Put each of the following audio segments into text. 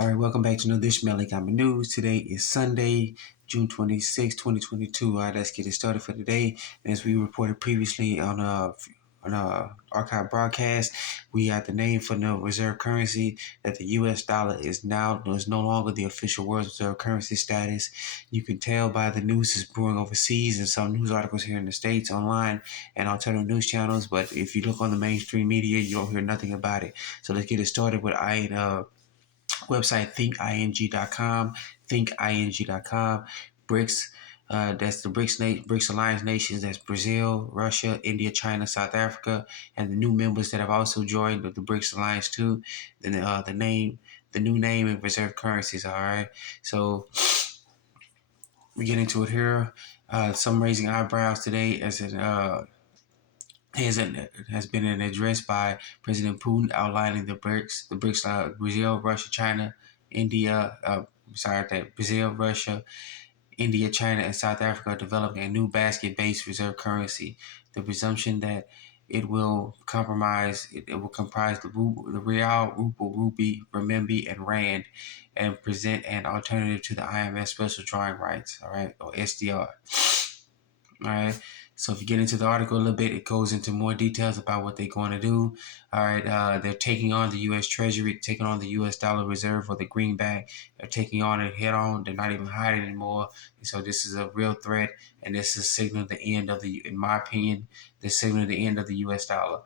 All right, welcome back to another edition of Economic News. Today is Sunday, June 26, 2022. All right, let's get it started for today. As we reported previously on a archive broadcast, we got the name for the reserve currency that the U.S. dollar is no longer the official world reserve currency status. You can tell by the news is brewing overseas and some news articles here in the States online and alternative news channels. But if you look on the mainstream media, you don't hear nothing about it. So let's get it started with website thinking.com, thinking.com. BRICS, that's the BRICS Alliance nations. That's Brazil, Russia, India, China, South Africa, and the new members that have also joined the BRICS Alliance too. Then the new name and reserve currencies. All right, so we get into it here. Some raising eyebrows today as it has been an address by President Putin outlining the BRICS, Brazil, Russia, China, India, Brazil, Russia, India, China, and South Africa are developing a new basket-based reserve currency. The presumption that it will comprise the real, ruble, rupee, renminbi, and rand, and present an alternative to the IMF special drawing rights. All right, or SDR. All right. So if you get into the article a little bit, it goes into more details about what they're going to do. All right. They're taking on the U.S. Treasury, taking on the U.S. dollar reserve or the greenback. They're taking on it head on. They're not even hiding anymore. And so this is a real threat, and this is signaling the end of in my opinion, this signaling the end of the U.S. dollar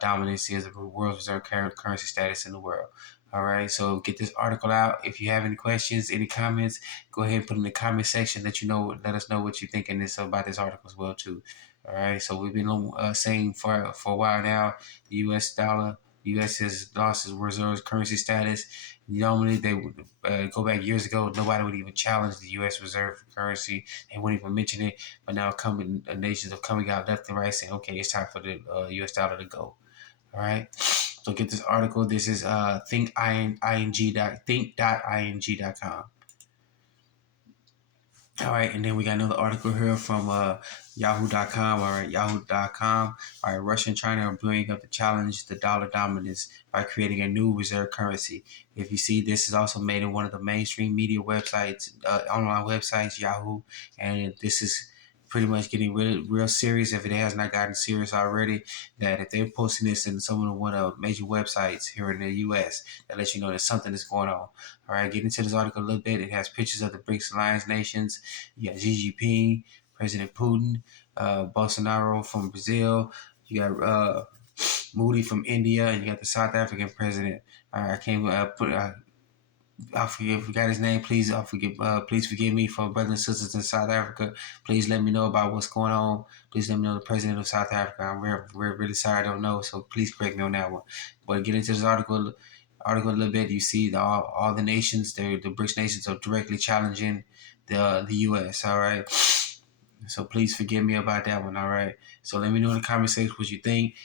dominance as the world's reserve currency status in the world. All right, so get this article out. If you have any questions, any comments, go ahead and put in the comment section. Let us know what you think about this article as well too. All right, so we've been saying for a while now, the U.S. dollar, the U.S. has lost its reserve currency status. Normally, they would go back years ago. Nobody would even challenge the U.S. reserve currency. They wouldn't even mention it. But now, nations are coming out left and right saying, "Okay, it's time for the U.S. dollar to go." All right. So get this article. This is think.ing.com. All right, and then we got another article here from Yahoo.com. All right, Yahoo.com. All right, Russia and China are bringing up to challenge the dollar dominance by creating a new reserve currency. If you see, this is also made in one of the mainstream media websites, online websites, Yahoo, and this is pretty much getting real serious if it has not gotten serious already. That if they're posting this in some of one of major websites here in the U.S., that lets you know that something is going on. All right, get into this article a little bit. It has pictures of the BRICS Alliance nations. You got Xi Jinping, President Putin, Bolsonaro from Brazil. You got Modi from India, and you got the South African president. I can't I forgot his name. Please, please forgive me for brothers and sisters in South Africa. Please let me know about what's going on. Please let me know the president of South Africa. I'm really sorry I don't know. So please correct me on that one. But get into this article a little bit. You see all the nations, the BRICS nations are directly challenging the U.S. All right. So please forgive me about that one. All right. So let me know in the comment section what you think.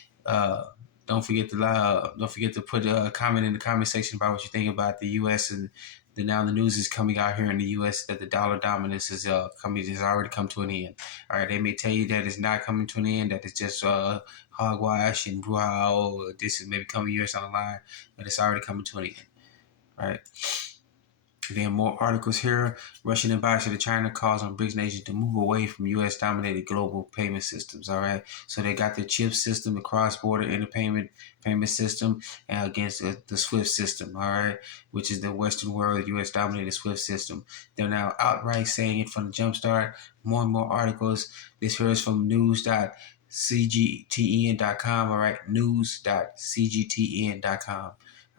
Don't forget to put a comment in the comment section about what you think about the U.S. and now the news is coming out here in the U.S. that the dollar dominance is has already come to an end. All right, they may tell you that it's not coming to an end, that it's just hogwash and brouhaha. This is maybe coming years down the line, but it's already coming to an end. All right. Then more articles here. Russian ambassador to China calls on BRICS nations to move away from U.S.-dominated global payment systems. All right, so they got the CHIP system, the cross-border payment system, against the SWIFT system. All right, which is the Western world, U.S.-dominated SWIFT system. They're now outright saying it from the jumpstart. More and more articles. This here is from news.cgtn.com. All right, news.cgtn.com.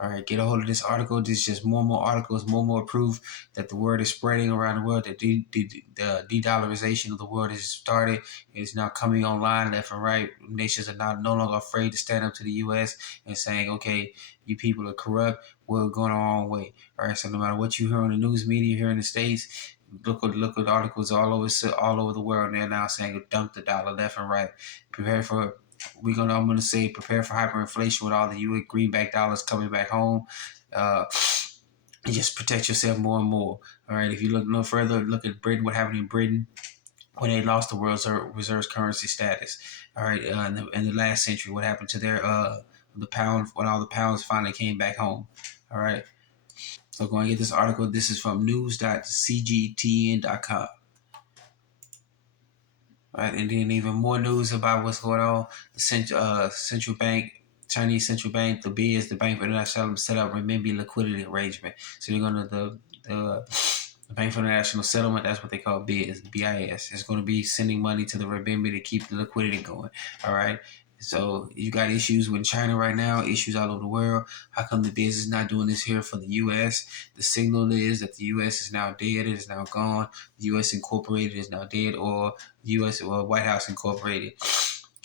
All right, get a hold of this article. This is just more and more articles, more and more proof that the word is spreading around the world, that the de-dollarization of the world has started. It's now coming online left and right. Nations are no longer afraid to stand up to the U.S. and saying, okay, you people are corrupt. We're going the wrong way. All right, so no matter what you hear on the news media here in the States, look at articles all over the world, and they're now saying dump the dollar left and right. Prepare for I'm gonna say prepare for hyperinflation with all the U.S. greenback dollars coming back home. And just protect yourself more and more. All right. If you look no further, look at Britain. What happened in Britain when they lost the world's reserve currency status? All right. In the last century, what happened to their the pound when all the pounds finally came back home? All right. So go and get this article. This is from news.cgtn.com. Right, and then even more news about what's going on. The central bank, Chinese central bank, the BIS, the Bank for International, set up renminbi liquidity arrangement. So they're gonna the Bank for International Settlement. That's what they call BIS. BIS. It's going to be sending money to the renminbi to keep the liquidity going. All right. So you got issues with China right now, issues all over the world. How come the BIS is not doing this here for the U.S.? The signal is that the U.S. is now dead. It is now gone. The U.S. Incorporated is now dead, or U.S. or White House Incorporated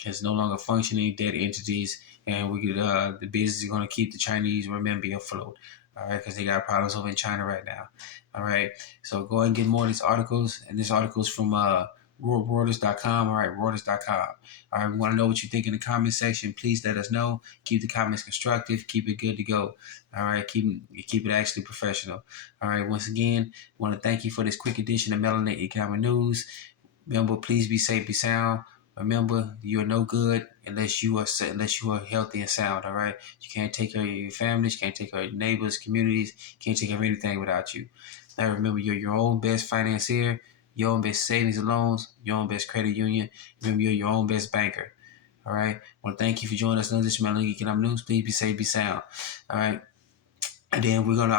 is no longer functioning, dead entities, and the business is going to keep the Chinese renminbi afloat. All right, because they got problems over in China right now. All right, so go and get more of these articles, and this article is from Reuters.com. All right, Reuters.com. All right, we want to know what you think in the comment section. Please let us know. Keep the comments constructive. Keep it good to go. All right, keep it actually professional. All right, once again, I want to thank you for this quick edition of Melanated Economic News. Remember, please be safe, be sound. Remember, you are no good unless you are healthy and sound. All right, you can't take care of your families, you can't take care of your neighbors, communities, you can't take care of anything without you. Now, remember, you're your own best financier, your own best savings and loans, your own best credit union. Remember, you're your own best banker. All right. I want to thank you for joining us on this Melanated Economic News. Please be safe, be sound. All right. And then we're gonna